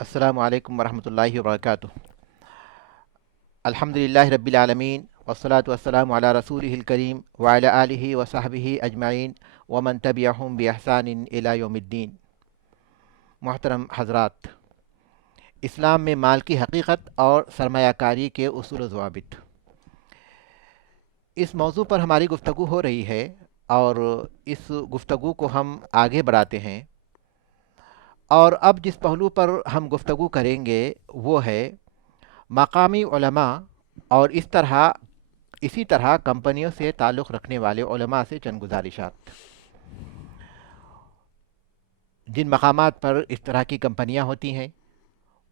السلام علیکم ورحمۃ اللہ وبرکاتہ۔ الحمدللہ رب العالمین والصلاة والسلام علی رسولہ الکریم وعلی آلہ وصحبہ اجمعین ومن تبعہم بإحسان الی یوم الدین۔ محترم حضرات، اسلام میں مال کی حقیقت اور سرمایہ کاری کے اصول و ضوابط، اس موضوع پر ہماری گفتگو ہو رہی ہے اور اس گفتگو کو ہم آگے بڑھاتے ہیں، اور اب جس پہلو پر ہم گفتگو کریں گے وہ ہے مقامی علماء اور اسی طرح کمپنیوں سے تعلق رکھنے والے علماء سے چند گزارشات۔ جن مقامات پر اس طرح کی کمپنیاں ہوتی ہیں،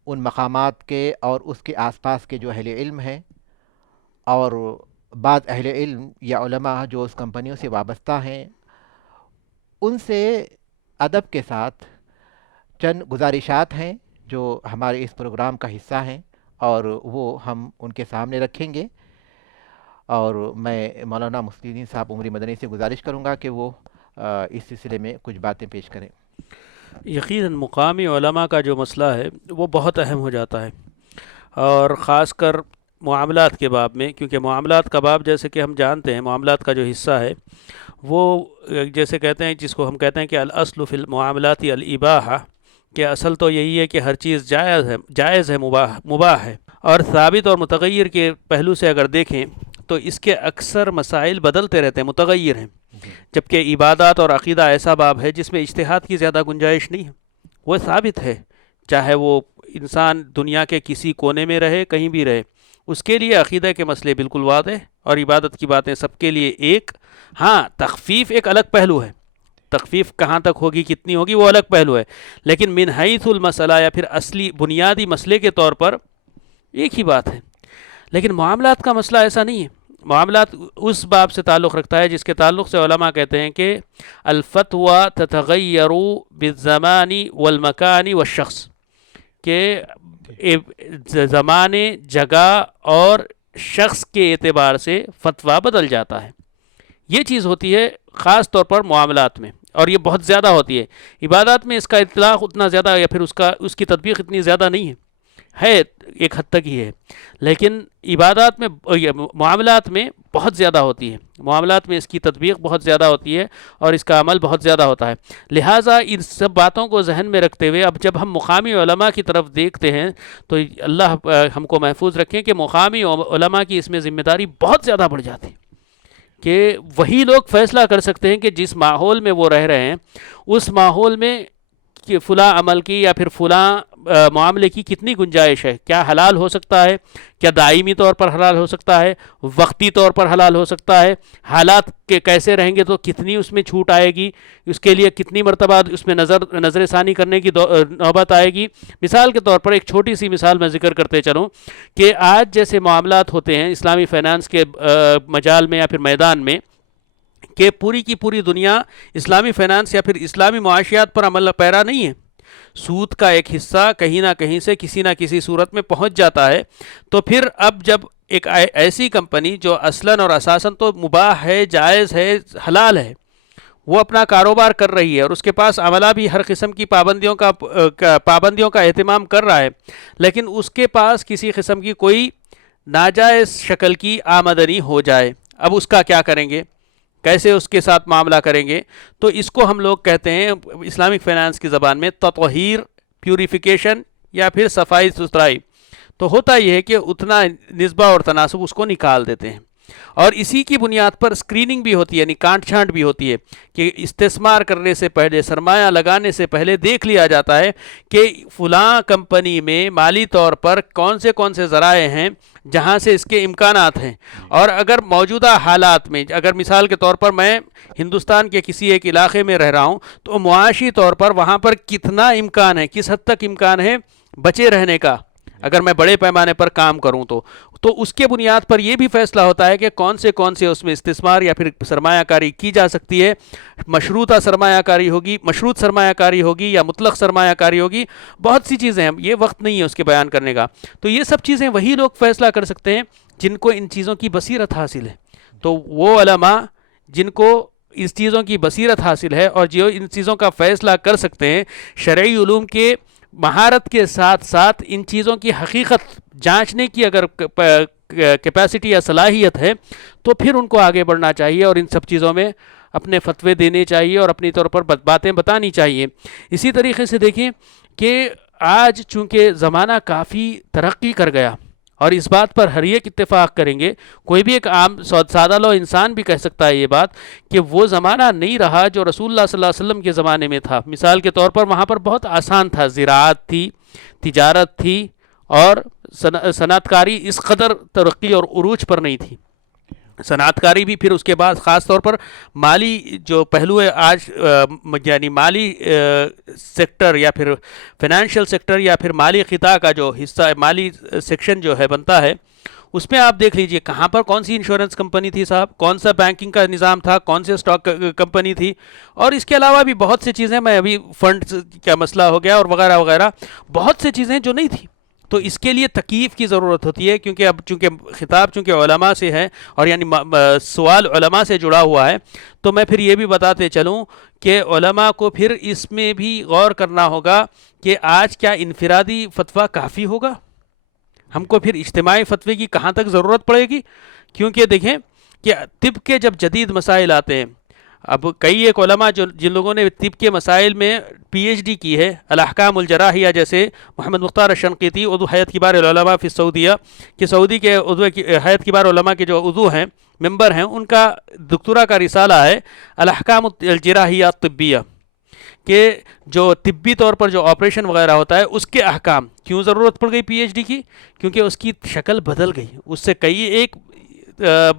ان مقامات کے اور اس کے آس پاس کے جو اہل علم ہیں اور بعض اہل علم یا علماء جو اس کمپنیوں سے وابستہ ہیں، ان سے ادب کے ساتھ چند گزارشات ہیں جو ہمارے اس پروگرام کا حصہ ہیں، اور وہ ہم ان کے سامنے رکھیں گے، اور میں مولانا مفتی الدین صاحب عمری مدنی سے گزارش کروں گا کہ وہ اس سلسلے میں کچھ باتیں پیش کریں۔ یقیناً مقامی علماء کا جو مسئلہ ہے وہ بہت اہم ہو جاتا ہے، اور خاص کر معاملات کے باب میں، کیونکہ معاملات کا باب جیسے کہ ہم جانتے ہیں، معاملات کا جو حصہ ہے وہ جیسے کہتے ہیں، جس کو ہم کہتے ہیں کہ الاصل فی المعاملات الاباحہ، کہ اصل تو یہی ہے کہ ہر چیز جائز ہے، مباح ہے، اور ثابت اور متغیر کے پہلو سے اگر دیکھیں تو اس کے اکثر مسائل بدلتے رہتے ہیں، متغیر ہیں، جی جبکہ عبادات اور عقیدہ ایسا باب ہے جس میں اجتہاد کی زیادہ گنجائش نہیں ہے، وہ ثابت ہے، چاہے وہ انسان دنیا کے کسی کونے میں رہے، کہیں بھی رہے، اس کے لیے عقیدہ کے مسئلے بالکل واضح، اور عبادت کی باتیں سب کے لیے ایک۔ ہاں، تخفیف ایک الگ پہلو ہے، تخفیف کہاں تک ہوگی، کتنی ہوگی، وہ الگ پہلو ہے، لیکن من حیث المسئلہ یا پھر اصلی بنیادی مسئلے کے طور پر ایک ہی بات ہے۔ لیکن معاملات کا مسئلہ ایسا نہیں ہے، معاملات اس باب سے تعلق رکھتا ہے جس کے تعلق سے علماء کہتے ہیں کہ الفتوى تتغیر بالزمان والمکان والشخص، کہ زمانے، جگہ اور شخص کے اعتبار سے فتویٰ بدل جاتا ہے۔ یہ چیز ہوتی ہے خاص طور پر معاملات میں، اور یہ بہت زیادہ ہوتی ہے۔ عبادات میں اس کا اطلاق اتنا زیادہ یا پھر اس کی تطبیق اتنی زیادہ نہیں ہے ایک حد تک ہی ہے، لیکن عبادات میں، معاملات میں بہت زیادہ ہوتی ہے، معاملات میں اس کی تطبیق بہت زیادہ ہوتی ہے اور اس کا عمل بہت زیادہ ہوتا ہے۔ لہٰذا ان سب باتوں کو ذہن میں رکھتے ہوئے اب جب ہم مقامی علماء کی طرف دیکھتے ہیں تو اللہ ہم کو محفوظ رکھیں کہ مقامی علماء کی اس میں ذمہ داری بہت زیادہ بڑھ جاتی ہے، کہ وہی لوگ فیصلہ کر سکتے ہیں کہ جس ماحول میں وہ رہ رہے ہیں اس ماحول میں کہ فلاں عمل کی یا پھر فلاں معاملے کی کتنی گنجائش ہے، کیا حلال ہو سکتا ہے، کیا دائمی طور پر حلال ہو سکتا ہے، وقتی طور پر حلال ہو سکتا ہے، حالات کے کیسے رہیں گے تو کتنی اس میں چھوٹ آئے گی، اس کے لیے کتنی مرتبہ اس میں نظر ثانی کرنے کی نوبت آئے گی۔ مثال کے طور پر ایک چھوٹی سی مثال میں ذکر کرتے چلوں کہ آج جیسے معاملات ہوتے ہیں اسلامی فائنانس کے مجال میں یا پھر میدان میں، کہ پوری کی پوری دنیا اسلامی فائنانس یا پھر اسلامی معاشیات پر عمل پیرا نہیں ہے، سود کا ایک حصہ کہیں نہ کہیں سے کسی نہ کسی صورت میں پہنچ جاتا ہے، تو پھر اب جب ایک ایسی کمپنی جو اصلاً اور اساساً تو مباح ہے، جائز ہے، حلال ہے، وہ اپنا کاروبار کر رہی ہے اور اس کے پاس عملہ بھی ہر قسم کی پابندیوں کا اہتمام کر رہا ہے، لیکن اس کے پاس کسی قسم کی کوئی ناجائز شکل کی آمدنی ہو جائے، اب اس کا کیا کریں گے، کیسے اس کے ساتھ معاملہ کریں گے؟ تو اس کو ہم لوگ کہتے ہیں اسلامک فائنانس کی زبان میں تطہیر، پیوریفیکیشن یا پھر صفائی ستھرائی۔ تو ہوتا یہ ہے کہ اتنا نسبہ اور تناسب اس کو نکال دیتے ہیں، اور اسی کی بنیاد پر اسکریننگ بھی ہوتی ہے، یعنی کانٹ چھانٹ بھی ہوتی ہے، کہ استثمار کرنے سے پہلے، سرمایہ لگانے سے پہلے دیکھ لیا جاتا ہے کہ فلاں کمپنی میں مالی طور پر کون سے ذرائع ہیں جہاں سے اس کے امکانات ہیں، اور اگر موجودہ حالات میں، اگر مثال کے طور پر میں ہندوستان کے کسی ایک علاقے میں رہ رہا ہوں تو معاشی طور پر وہاں پر کتنا امکان ہے، کس حد تک امکان ہے بچے رہنے کا، اگر میں بڑے پیمانے پر کام کروں تو اس کے بنیاد پر یہ بھی فیصلہ ہوتا ہے کہ کون سے اس میں استثمار یا پھر سرمایہ کاری کی جا سکتی ہے، مشروطہ سرمایہ کاری ہوگی، مشروط سرمایہ کاری ہوگی یا مطلق سرمایہ کاری ہوگی، بہت سی چیزیں ہیں، یہ وقت نہیں ہے اس کے بیان کرنے کا۔ تو یہ سب چیزیں وہی لوگ فیصلہ کر سکتے ہیں جن کو ان چیزوں کی بصیرت حاصل ہے، تو وہ علماء جن کو اس چیزوں کی بصیرت حاصل ہے اور جو ان چیزوں کا فیصلہ کر سکتے ہیں، شرعی علوم کے مہارت کے ساتھ ساتھ ان چیزوں کی حقیقت جانچنے کی اگر کیپیسٹی یا صلاحیت ہے تو پھر ان کو آگے بڑھنا چاہیے اور ان سب چیزوں میں اپنے فتوے دینے چاہیے اور اپنی طور پر باتیں بتانی چاہیے. اسی طریقے سے دیکھیں کہ آج چونکہ زمانہ کافی ترقی کر گیا اور اس بات پر ہر ایک اتفاق کریں گے, کوئی بھی ایک عام سادہ لو انسان بھی کہہ سکتا ہے یہ بات, کہ وہ زمانہ نہیں رہا جو رسول اللہ صلی اللہ علیہ وسلم کے زمانے میں تھا. مثال کے طور پر وہاں پر بہت آسان تھا, زراعت تھی, تجارت تھی, اور صنعت کاری اس قدر ترقی اور عروج پر نہیں تھی. صنعت کاری بھی پھر اس کے بعد خاص طور پر مالی جو پہلو ہے آج یعنی مالی سیکٹر یا پھر فائنینشیل سیکٹر یا پھر مالی خطہ کا جو حصہ مالی سیکشن جو ہے بنتا ہے, اس میں آپ دیکھ لیجئے کہاں پر کون سی انشورنس کمپنی تھی صاحب, کون سا بینکنگ کا نظام تھا, کون سے اسٹاک کمپنی تھی, اور اس کے علاوہ بھی بہت سی چیزیں, میں ابھی فنڈ کا مسئلہ ہو گیا اور وغیرہ وغیرہ, بہت سی چیزیں جو نہیں تھیں. تو اس کے لیے تکیف کی ضرورت ہوتی ہے, کیونکہ اب چونکہ خطاب چونکہ علماء سے ہے اور یعنی سوال علماء سے جڑا ہوا ہے, تو میں پھر یہ بھی بتاتے چلوں کہ علماء کو پھر اس میں بھی غور کرنا ہوگا کہ آج کیا انفرادی فتویٰ کافی ہوگا, ہم کو پھر اجتماعی فتوے کی کہاں تک ضرورت پڑے گی. کیونکہ دیکھیں کہ طب کے جب جدید مسائل آتے ہیں, اب کئی ایک علماء جن لوگوں نے طب کے مسائل میں پی ایچ ڈی کی ہے, الاحکام الجراحیہ, جیسے محمد مختار الشنقیطی عضو ہیئت کبار العلماء فی السعودیہ, کہ سعودی کے عضو ہیئت کبار علماء کے جو عضو ہیں, ممبر ہیں, ان کا دکتورا کا رسالہ ہے الاحکام الجراحیہ الطبیہ, کہ جو طبی طور پر جو آپریشن وغیرہ ہوتا ہے اس کے احکام. کیوں ضرورت پڑ گئی پی ایچ ڈی کی؟ کیونکہ اس کی شکل بدل گئی, اس سے کئی ایک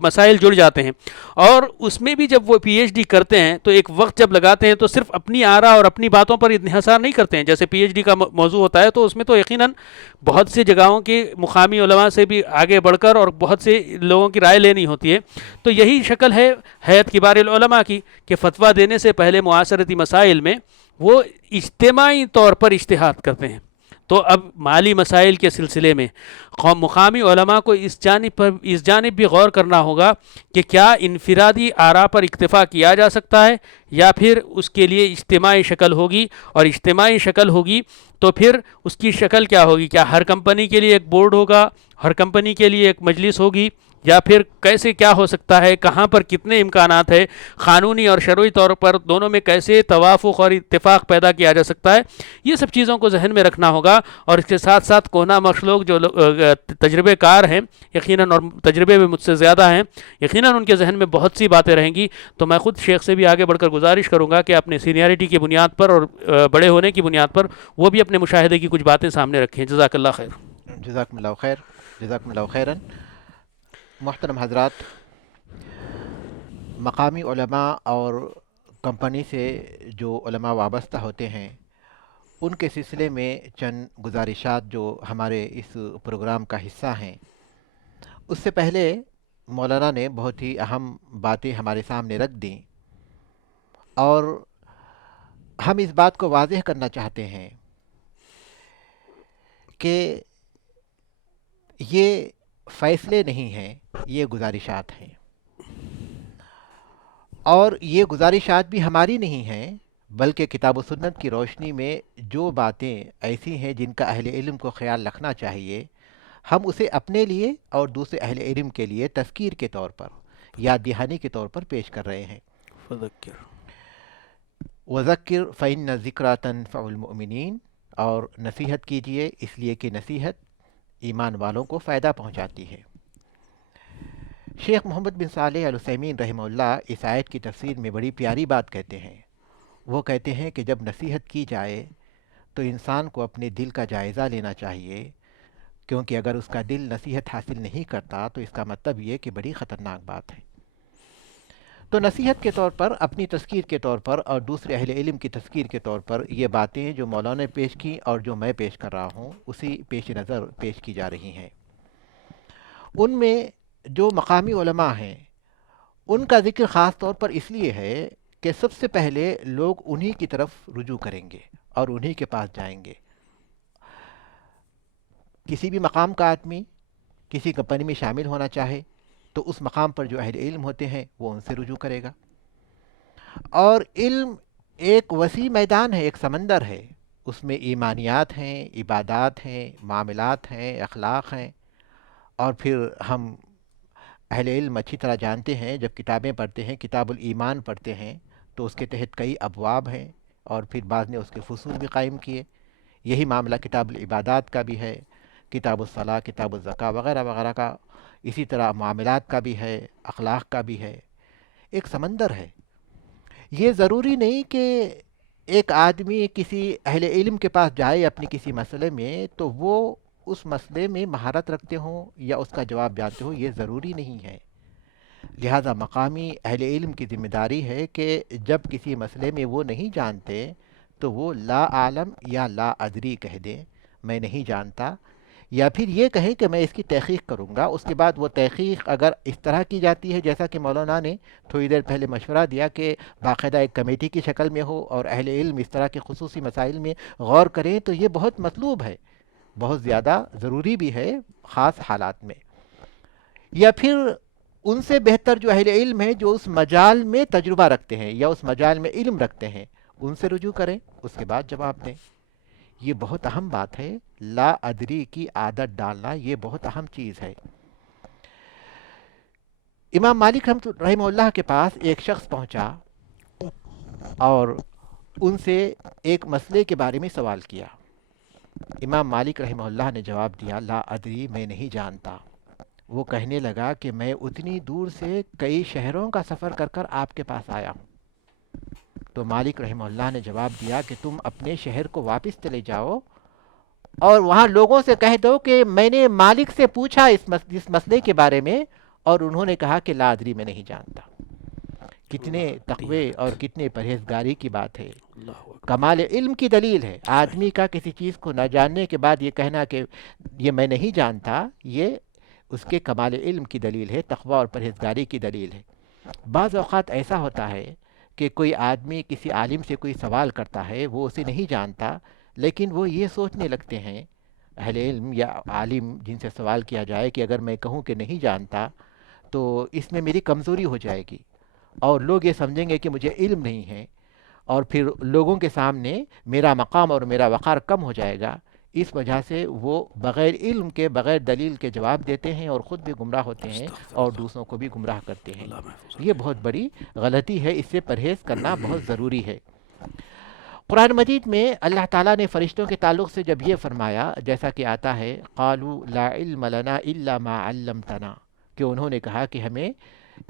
مسائل جڑ جاتے ہیں, اور اس میں بھی جب وہ پی ایچ ڈی کرتے ہیں تو ایک وقت جب لگاتے ہیں تو صرف اپنی آراء اور اپنی باتوں پر انحصار نہیں کرتے ہیں. جیسے پی ایچ ڈی کا موضوع ہوتا ہے تو اس میں تو یقیناً بہت سی جگہوں کے مقامی علماء سے بھی آگے بڑھ کر اور بہت سے لوگوں کی رائے لینی ہوتی ہے. تو یہی شکل ہے ہیئت کبار العلماء کی, کہ فتویٰ دینے سے پہلے معاصرتی مسائل میں وہ اجتماعی طور پر اجتہاد کرتے ہیں. تو اب مالی مسائل کے سلسلے میں مقامی علماء کو اس جانب بھی غور کرنا ہوگا کہ کیا انفرادی آراء پر اکتفا کیا جا سکتا ہے, یا پھر اس کے لیے اجتماعی شکل ہوگی, اور اجتماعی شکل ہوگی تو پھر اس کی شکل کیا ہوگی, کیا ہر کمپنی کے لیے ایک بورڈ ہوگا, ہر کمپنی کے لیے ایک مجلس ہوگی, یا پھر کیسے کیا ہو سکتا ہے, کہاں پر کتنے امکانات ہے, قانونی اور شرعی طور پر دونوں میں کیسے توافق اور اتفاق پیدا کیا جا سکتا ہے. یہ سب چیزوں کو ذہن میں رکھنا ہوگا, اور اس کے ساتھ ساتھ کونا مخص لوگ جو تجربے کار ہیں یقیناً, اور تجربے میں مجھ سے زیادہ ہیں, یقیناً ان کے ذہن میں بہت سی باتیں رہیں گی. تو میں خود شیخ سے بھی آگے بڑھ کر گزارش کروں گا کہ اپنے سینئرٹی کی بنیاد پر اور بڑے ہونے کی بنیاد پر وہ بھی اپنے مشاہدے کی کچھ باتیں سامنے رکھیں. جزاک اللہ خیر. جزاکم اللہ خیر. جزاکم اللہ خیراً. محترم حضرات, مقامی علماء اور کمپنی سے جو علماء وابستہ ہوتے ہیں ان کے سلسلے میں چند گزارشات جو ہمارے اس پروگرام کا حصہ ہیں. اس سے پہلے مولانا نے بہت ہی اہم باتیں ہمارے سامنے رکھ دیں, اور ہم اس بات کو واضح کرنا چاہتے ہیں کہ یہ فیصلے نہیں ہیں, یہ گزارشات ہیں, اور یہ گزارشات بھی ہماری نہیں ہیں بلکہ کتاب و سنت کی روشنی میں جو باتیں ایسی ہیں جن کا اہل علم کو خیال رکھنا چاہیے, ہم اسے اپنے لیے اور دوسرے اہل علم کے لیے تذکیر کے طور پر, یاد دہانی کے طور پر پیش کر رہے ہیں. وذکر فإن الذکریٰ تنفع المؤمنین, اور نصیحت کیجئے اس لیے کہ نصیحت ایمان والوں کو فائدہ پہنچاتی ہے. شیخ محمد بن صالح العثیمین رحمہ اللہ اس آیت کی تفسیر میں بڑی پیاری بات کہتے ہیں. وہ کہتے ہیں کہ جب نصیحت کی جائے تو انسان کو اپنے دل کا جائزہ لینا چاہیے, کیونکہ اگر اس کا دل نصیحت حاصل نہیں کرتا تو اس کا مطلب یہ کہ بڑی خطرناک بات ہے. تو نصیحت کے طور پر, اپنی تذکیر کے طور پر اور دوسرے اہل علم کی تذکیر کے طور پر یہ باتیں جو مولانا نے پیش کی اور جو میں پیش کر رہا ہوں اسی پیش نظر پیش کی جا رہی ہیں. ان میں جو مقامی علماء ہیں ان کا ذکر خاص طور پر اس لیے ہے کہ سب سے پہلے لوگ انہی کی طرف رجوع کریں گے اور انہی کے پاس جائیں گے. کسی بھی مقام کا آدمی کسی کمپنی میں شامل ہونا چاہے تو اس مقام پر جو اہل علم ہوتے ہیں وہ ان سے رجوع کرے گا. اور علم ایک وسیع میدان ہے, ایک سمندر ہے, اس میں ایمانیات ہیں، عبادات ہیں، معاملات ہیں، اخلاق ہیں، اور پھر ہم اہل علم اچھی طرح جانتے ہیں جب کتابیں پڑھتے ہیں، کتاب الایمان پڑھتے ہیں تو اس کے تحت کئی ابواب ہیں، اور پھر بعض نے اس کے فصول بھی قائم کیے۔ یہی معاملہ کتاب العبادات کا بھی ہے، کتاب الصلاۃ، کتاب الزکوٰۃ وغیرہ وغیرہ کا، اسی طرح معاملات کا بھی ہے، اخلاق کا بھی ہے۔ ایک سمندر ہے۔ یہ ضروری نہیں کہ ایک آدمی کسی اہل علم کے پاس جائے اپنی کسی مسئلے میں تو وہ اس مسئلے میں مہارت رکھتے ہوں یا اس کا جواب جانتے ہوں، یہ ضروری نہیں ہے۔ لہٰذا مقامی اہل علم کی ذمہ داری ہے کہ جب کسی مسئلے میں وہ نہیں جانتے تو وہ لا عالم یا لا ادری کہہ دیں، میں نہیں جانتا، یا پھر یہ کہیں کہ میں اس کی تحقیق کروں گا۔ اس کے بعد وہ تحقیق اگر اس طرح کی جاتی ہے جیسا کہ مولانا نے تھوڑی دیر پہلے مشورہ دیا کہ باقاعدہ ایک کمیٹی کی شکل میں ہو اور اہل علم اس طرح کے خصوصی مسائل میں غور کریں، تو یہ بہت مطلوب ہے، بہت زیادہ ضروری بھی ہے خاص حالات میں۔ یا پھر ان سے بہتر جو اہل علم ہیں جو اس مجال میں تجربہ رکھتے ہیں یا اس مجال میں علم رکھتے ہیں، ان سے رجوع کریں، اس کے بعد جواب دیں۔ یہ بہت اہم بات ہے، لا ادری کی عادت ڈالنا یہ بہت اہم چیز ہے۔ امام مالک رحمہ اللہ کے پاس ایک شخص پہنچا اور ان سے ایک مسئلے کے بارے میں سوال کیا۔ امام مالک رحمہ اللہ نے جواب دیا، لا ادری، میں نہیں جانتا۔ وہ کہنے لگا کہ میں اتنی دور سے کئی شہروں کا سفر کر کر آپ کے پاس آیا ہوں۔ تو مالک رحمہ اللہ نے جواب دیا کہ تم اپنے شہر کو واپس چلے جاؤ اور وہاں لوگوں سے کہہ دو کہ میں نے مالک سے پوچھا اس مسئلے کے بارے میں اور انہوں نے کہا کہ لا ادری، میں نہیں جانتا۔ کتنے تقوی اور کتنے پرہیزگاری کی بات ہے، کمال علم کی دلیل ہے۔ آدمی کا کسی چیز کو نہ جاننے کے بعد یہ کہنا کہ یہ میں نہیں جانتا، یہ اس کے کمال علم کی دلیل ہے، تقوی اور پرہیزگاری کی دلیل ہے۔ بعض اوقات ایسا ہوتا ہے کہ کوئی آدمی کسی عالم سے کوئی سوال کرتا ہے، وہ اسے نہیں جانتا، لیکن وہ یہ سوچنے لگتے ہیں اہل علم یا عالم جن سے سوال کیا جائے کہ اگر میں کہوں کہ نہیں جانتا تو اس میں میری کمزوری ہو جائے گی اور لوگ یہ سمجھیں گے کہ مجھے علم نہیں ہے، اور پھر لوگوں کے سامنے میرا مقام اور میرا وقار کم ہو جائے گا۔ اس وجہ سے وہ بغیر علم کے، بغیر دلیل کے جواب دیتے ہیں اور خود بھی گمراہ ہوتے ہیں اور دوسروں کو بھی گمراہ کرتے ہیں۔ یہ بہت بڑی غلطی ہے، اس سے پرہیز کرنا بہت ضروری ہے۔ قرآن مجید میں اللہ تعالیٰ نے فرشتوں کے تعلق سے جب یہ فرمایا، جیسا کہ آتا ہے قالوا لا علم لنا الا ما علمتنا، کہ انہوں نے کہا کہ ہمیں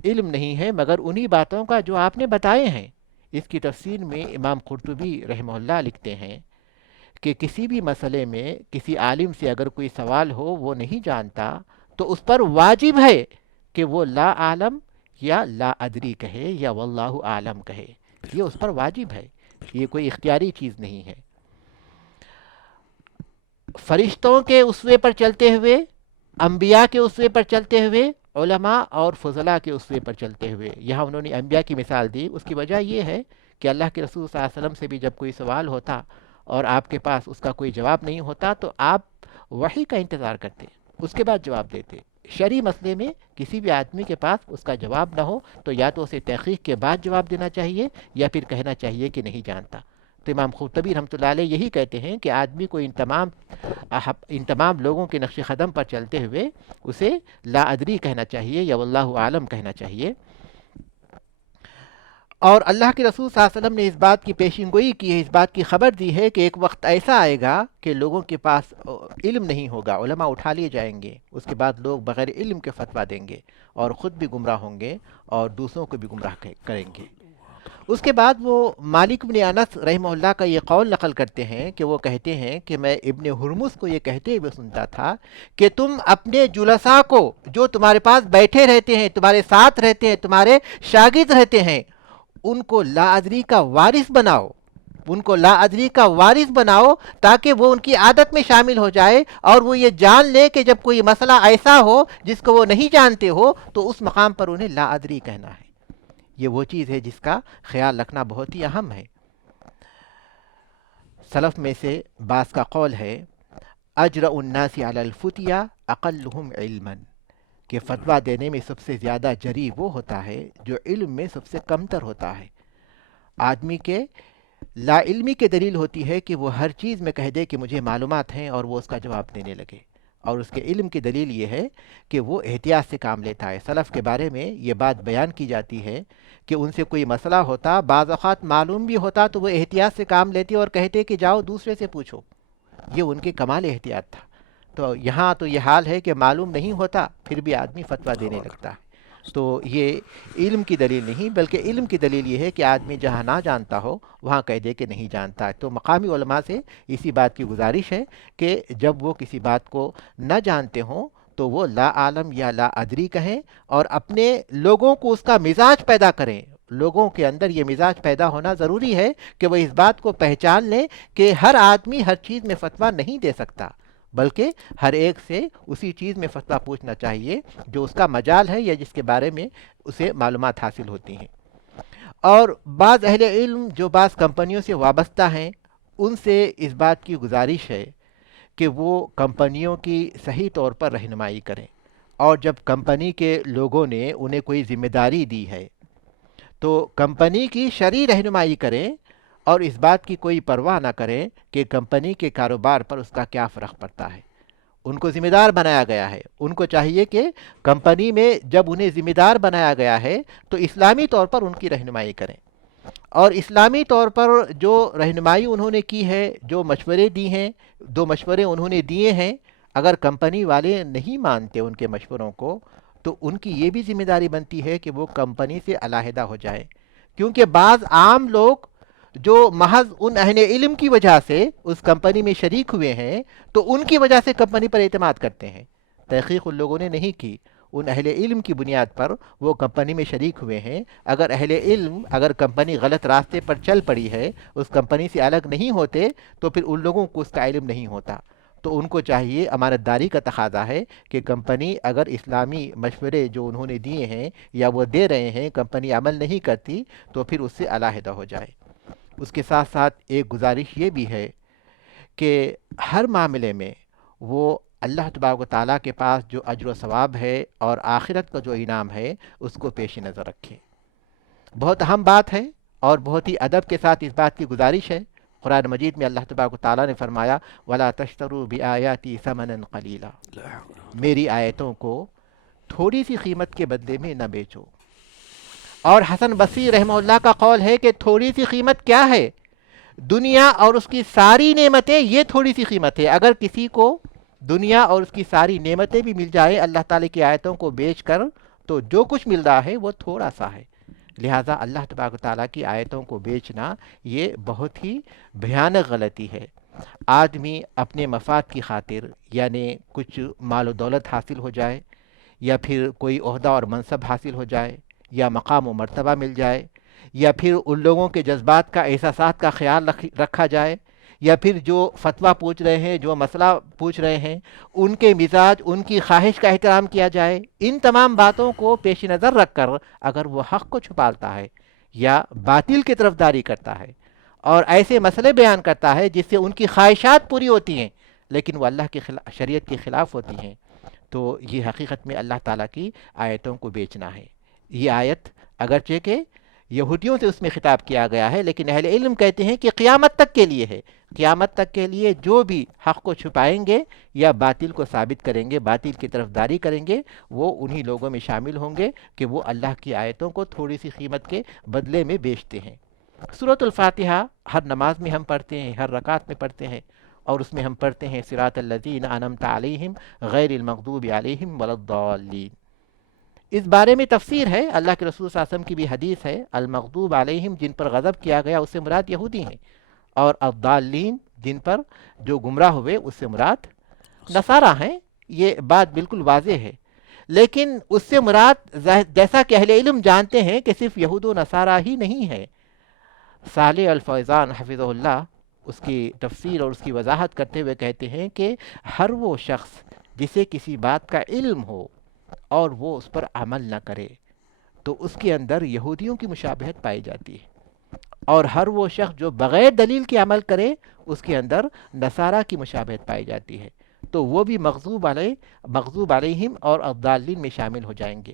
علم نہیں ہے مگر انہی باتوں کا جو آپ نے بتائے ہیں۔ اس کی تفسیر میں امام قرطبی رحمہ اللہ لکھتے ہیں کہ کسی بھی مسئلے میں کسی عالم سے اگر کوئی سوال ہو، وہ نہیں جانتا، تو اس پر واجب ہے کہ وہ لا عالم یا لا ادری کہے یا واللہ عالم کہے۔ یہ اس پر واجب ہے، یہ کوئی اختیاری چیز نہیں ہے۔ فرشتوں کے اسوے پر چلتے ہوئے، انبیاء کے اسوے پر چلتے ہوئے، علماء اور فضلاء کے اسوے پر چلتے ہوئے، یہاں انہوں نے انبیاء کی مثال دی۔ اس کی وجہ یہ ہے کہ اللہ کے رسول صلی اللہ علیہ وسلم سے بھی جب کوئی سوال ہوتا اور آپ کے پاس اس کا کوئی جواب نہیں ہوتا تو آپ وحی کا انتظار کرتے، اس کے بعد جواب دیتے۔ شرعی مسئلے میں کسی بھی آدمی کے پاس اس کا جواب نہ ہو تو یا تو اسے تحقیق کے بعد جواب دینا چاہیے یا پھر کہنا چاہیے کہ نہیں جانتا۔ تو امام قرطبی رحمۃ اللہ علیہ یہی کہتے ہیں کہ آدمی کو ان تمام لوگوں کے نقش قدم پر چلتے ہوئے اسے لا ادری کہنا چاہیے یا واللہ عالم کہنا چاہیے۔ اور اللہ کے رسول صلی اللہ علیہ وسلم نے اس بات کی پیشین گوئی کی ہے، اس بات کی خبر دی ہے کہ ایک وقت ایسا آئے گا کہ لوگوں کے پاس علم نہیں ہوگا، علماء اٹھا لیے جائیں گے، اس کے بعد لوگ بغیر علم کے فتویٰ دیں گے اور خود بھی گمراہ ہوں گے اور دوسروں کو بھی گمراہ کریں گے۔ اس کے بعد وہ مالک بن انس رحمہ اللہ کا یہ قول نقل کرتے ہیں کہ وہ کہتے ہیں کہ میں ابن ہرمز کو یہ کہتے ہوئے سنتا تھا کہ تم اپنے جلساء کو، جو تمہارے پاس بیٹھے رہتے ہیں، تمہارے ساتھ رہتے ہیں، تمہارے شاگرد رہتے ہیں، ان کو لا ادری کا وارث بناؤ، ان کو لا ادری کا وارث بناؤ تاکہ وہ ان کی عادت میں شامل ہو جائے اور وہ یہ جان لے کہ جب کوئی مسئلہ ایسا ہو جس کو وہ نہیں جانتے ہو تو اس مقام پر انہیں لا ادری کہنا ہے۔ یہ وہ چیز ہے جس کا خیال رکھنا بہت ہی اہم ہے۔ سلف میں سے بعض کا قول ہے اجرأ الناس علی الفتیہ اقلہم علما، کہ فتویٰ دینے میں سب سے زیادہ جری وہ ہوتا ہے جو علم میں سب سے کمتر ہوتا ہے۔ آدمی کے لا علمی کی دلیل ہوتی ہے کہ وہ ہر چیز میں کہہ دے کہ مجھے معلومات ہیں اور وہ اس کا جواب دینے لگے، اور اس کے علم کی دلیل یہ ہے کہ وہ احتیاط سے کام لیتا ہے۔ سلف کے بارے میں یہ بات بیان کی جاتی ہے کہ ان سے کوئی مسئلہ ہوتا، بعض اوقات معلوم بھی ہوتا تو وہ احتیاط سے کام لیتے اور کہتے کہ جاؤ دوسرے سے پوچھو۔ یہ ان کے کمال احتیاط تھا۔ تو یہاں تو یہ حال ہے کہ معلوم نہیں ہوتا پھر بھی آدمی فتویٰ دینے لگتا ہے۔ تو یہ علم کی دلیل نہیں، بلکہ علم کی دلیل یہ ہے کہ آدمی جہاں نہ جانتا ہو وہاں کہہ دے کہ نہیں جانتا۔ تو مقامی علماء سے اسی بات کی گزارش ہے کہ جب وہ کسی بات کو نہ جانتے ہوں تو وہ لا عالم یا لا ادری کہیں، اور اپنے لوگوں کو اس کا مزاج پیدا کریں۔ لوگوں کے اندر یہ مزاج پیدا ہونا ضروری ہے کہ وہ اس بات کو پہچان لیں کہ ہر آدمی ہر چیز میں فتویٰ نہیں دے سکتا، بلکہ ہر ایک سے اسی چیز میں فتویٰ پوچھنا چاہیے جو اس کا مجال ہے یا جس کے بارے میں اسے معلومات حاصل ہوتی ہیں۔ اور بعض اہل علم جو بعض کمپنیوں سے وابستہ ہیں، ان سے اس بات کی گزارش ہے کہ وہ کمپنیوں کی صحیح طور پر رہنمائی کریں، اور جب کمپنی کے لوگوں نے انہیں کوئی ذمہ داری دی ہے تو کمپنی کی شرعی رہنمائی کریں، اور اس بات کی کوئی پرواہ نہ کریں کہ کمپنی کے کاروبار پر اس کا کیا فرق پڑتا ہے۔ ان کو ذمہ دار بنایا گیا ہے، ان کو چاہیے کہ کمپنی میں جب انہیں ذمہ دار بنایا گیا ہے تو اسلامی طور پر ان کی رہنمائی کریں، اور اسلامی طور پر جو رہنمائی انہوں نے کی ہے، جو مشورے دی ہیں، دو مشورے انہوں نے دیے ہیں، اگر کمپنی والے نہیں مانتے ان کے مشوروں کو تو ان کی یہ بھی ذمہ داری بنتی ہے کہ وہ کمپنی سے علیحدہ ہو جائیں، کیونکہ بعض عام لوگ جو محض ان اہل علم کی وجہ سے اس کمپنی میں شریک ہوئے ہیں تو ان کی وجہ سے کمپنی پر اعتماد کرتے ہیں۔ تحقیق ان لوگوں نے نہیں کی، ان اہل علم کی بنیاد پر وہ کمپنی میں شریک ہوئے ہیں۔ اگر اہل علم، اگر کمپنی غلط راستے پر چل پڑی ہے، اس کمپنی سے الگ نہیں ہوتے تو پھر ان لوگوں کو اس کا علم نہیں ہوتا۔ تو ان کو چاہیے، امانت داری کا تقاضا ہے کہ کمپنی اگر اسلامی مشورے جو انہوں نے دیے ہیں یا وہ دے رہے ہیں کمپنی عمل نہیں کرتی تو پھر اس سے علیحدہ ہو جائے۔ اس کے ساتھ ساتھ ایک گزارش یہ بھی ہے کہ ہر معاملے میں وہ اللہ تبارک و تعالیٰ کے پاس جو اجر و ثواب ہے اور آخرت کا جو انعام ہے اس کو پیش نظر رکھیں۔ بہت اہم بات ہے اور بہت ہی ادب کے ساتھ اس بات کی گزارش ہے۔ قرآن مجید میں اللہ تبارک و تعالیٰ نے فرمایا وَلَا تَشْتَرُوا بِآيَاتِي ثَمَنًا قَلِيلًا، میری آیتوں کو تھوڑی سی قیمت کے بدلے میں نہ بیچو۔ اور حسن بصری رحمہ اللہ کا قول ہے کہ تھوڑی سی قیمت کیا ہے؟ دنیا اور اس کی ساری نعمتیں، یہ تھوڑی سی قیمت ہے۔ اگر کسی کو دنیا اور اس کی ساری نعمتیں بھی مل جائے اللہ تعالیٰ کی آیتوں کو بیچ کر تو جو کچھ مل رہا ہے وہ تھوڑا سا ہے۔ لہٰذا اللہ تبارک و تعالیٰ کی آیتوں کو بیچنا یہ بہت ہی بھیانک غلطی ہے۔ آدمی اپنے مفاد کی خاطر، یعنی کچھ مال و دولت حاصل ہو جائے، یا پھر کوئی عہدہ اور منصب حاصل ہو جائے، یا مقام و مرتبہ مل جائے، یا پھر ان لوگوں کے جذبات کا، احساسات کا خیال رکھا جائے، یا پھر جو فتویٰ پوچھ رہے ہیں، جو مسئلہ پوچھ رہے ہیں، ان کے مزاج، ان کی خواہش کا احترام کیا جائے، ان تمام باتوں کو پیش نظر رکھ کر اگر وہ حق کو چھپالتا ہے یا باطل کی طرف داری کرتا ہے اور ایسے مسئلے بیان کرتا ہے جس سے ان کی خواہشات پوری ہوتی ہیں لیکن وہ اللہ کی شریعت کے خلاف ہوتی ہیں، تو یہ حقیقت میں اللہ تعالیٰ کی آیتوں کو بیچنا ہے۔ یہ آیت اگرچہ کہ یہودیوں سے اس میں خطاب کیا گیا ہے، لیکن اہل علم کہتے ہیں کہ قیامت تک کے لیے ہے۔ قیامت تک کے لیے جو بھی حق کو چھپائیں گے یا باطل کو ثابت کریں گے، باطل کی طرف داری کریں گے، وہ انہی لوگوں میں شامل ہوں گے کہ وہ اللہ کی آیتوں کو تھوڑی سی قیمت کے بدلے میں بیچتے ہیں۔ سورۃ الفاتحہ ہر نماز میں ہم پڑھتے ہیں، ہر رکعت میں پڑھتے ہیں، اور اس میں ہم پڑھتے ہیں صراط الذین انعمت علیہم غیر المغضوب علیہم ولا الضالین۔ اس بارے میں تفسیر ہے، اللہ کے رسول صلی اللہ علیہ وسلم کی بھی حدیث ہے، المغضوب علیہم جن پر غضب کیا گیا اس سے مراد یہودی ہیں، اور الضالین جن پر جو گمراہ ہوئے اس سے مراد نصارہ ہیں۔ یہ بات بالکل واضح ہے، لیکن اس سے مراد جیسا کہ اہل علم جانتے ہیں کہ صرف یہود و نصارہ ہی نہیں ہے۔ صالح الفوزان حفظہ اللہ اس کی تفسیر اور اس کی وضاحت کرتے ہوئے کہتے ہیں کہ ہر وہ شخص جسے کسی بات کا علم ہو اور وہ اس پر عمل نہ کرے تو اس کے اندر یہودیوں کی مشابہت پائی جاتی ہے، اور ہر وہ شخص جو بغیر دلیل کے عمل کرے اس کے اندر نصارہ کی مشابہت پائی جاتی ہے، تو وہ بھی مغضوب علیہم اور الضالین میں شامل ہو جائیں گے۔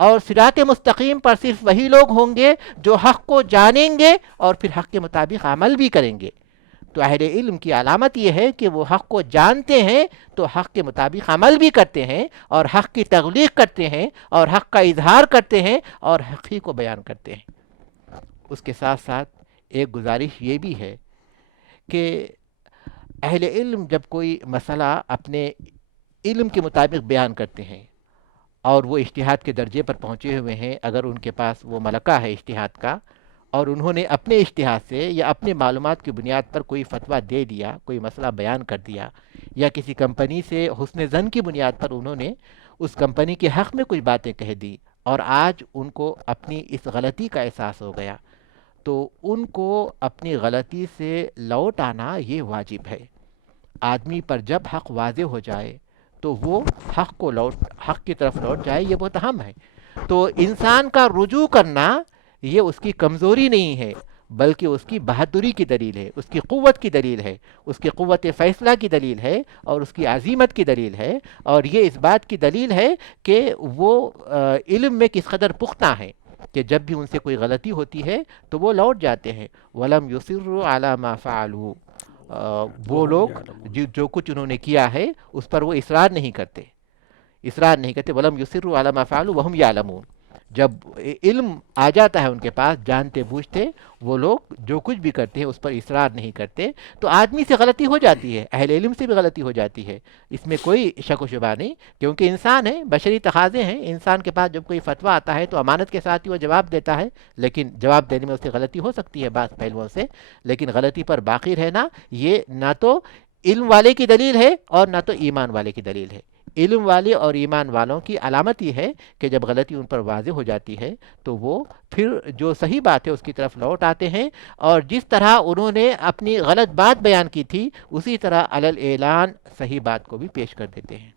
اور صراط مستقیم پر صرف وہی لوگ ہوں گے جو حق کو جانیں گے اور پھر حق کے مطابق عمل بھی کریں گے. تو اہل علم کی علامت یہ ہے کہ وہ حق کو جانتے ہیں تو حق کے مطابق عمل بھی کرتے ہیں اور حق کی تبلیغ کرتے ہیں اور حق کا اظہار کرتے ہیں اور حق ہی کو بیان کرتے ہیں. اس کے ساتھ ساتھ ایک گزارش یہ بھی ہے کہ اہل علم جب کوئی مسئلہ اپنے علم کے مطابق بیان کرتے ہیں اور وہ اجتہاد کے درجے پر پہنچے ہوئے ہیں، اگر ان کے پاس وہ ملکہ ہے اجتہاد کا اور انہوں نے اپنے اجتہاد سے یا اپنے معلومات کی بنیاد پر کوئی فتویٰ دے دیا، کوئی مسئلہ بیان کر دیا، یا کسی کمپنی سے حسن ظن کی بنیاد پر انہوں نے اس کمپنی کے حق میں کچھ باتیں کہہ دی اور آج ان کو اپنی اس غلطی کا احساس ہو گیا، تو ان کو اپنی غلطی سے لوٹ آنا یہ واجب ہے. آدمی پر جب حق واضح ہو جائے تو وہ حق کی طرف لوٹ جائے، یہ بہت اہم ہے. تو انسان کا رجوع کرنا یہ اس کی کمزوری نہیں ہے بلکہ اس کی بہادری کی دلیل ہے، اس کی قوت کی دلیل ہے، اس کی قوت فیصلہ کی دلیل ہے اور اس کی عزیمت کی دلیل ہے، اور یہ اس بات کی دلیل ہے کہ وہ علم میں کس قدر پختہ ہیں کہ جب بھی ان سے کوئی غلطی ہوتی ہے تو وہ لوٹ جاتے ہیں. وَلَمْ يُصِرُّوا عَلَى مَا فَعَلُوا، وہ لوگ جو کچھ انہوں نے کیا ہے اس پر وہ اصرار نہیں کرتے. وَلَمْ يُصِرُّوا عَلَى مَا فَعَلُوا وَهُمْ يَعْلَمُونَ. جب علم آ جاتا ہے ان کے پاس، جانتے بوجھتے وہ لوگ جو کچھ بھی کرتے ہیں اس پر اصرار نہیں کرتے. تو آدمی سے غلطی ہو جاتی ہے، اہل علم سے بھی غلطی ہو جاتی ہے، اس میں کوئی شک و شبہ نہیں، کیونکہ انسان ہے، بشری تقاضے ہیں. انسان کے پاس جب کوئی فتویٰ آتا ہے تو امانت کے ساتھ ہی وہ جواب دیتا ہے، لیکن جواب دینے میں اس سے غلطی ہو سکتی ہے بعض پہلوؤں سے، لیکن غلطی پر باقی رہنا یہ نہ تو علم والے کی دلیل ہے اور نہ تو ایمان والے کی دلیل ہے. علم والے اور ایمان والوں کی علامت یہ ہے کہ جب غلطی ان پر واضح ہو جاتی ہے تو وہ پھر جو صحیح بات ہے اس کی طرف لوٹ آتے ہیں، اور جس طرح انہوں نے اپنی غلط بات بیان کی تھی اسی طرح علی الاعلان صحیح بات کو بھی پیش کر دیتے ہیں.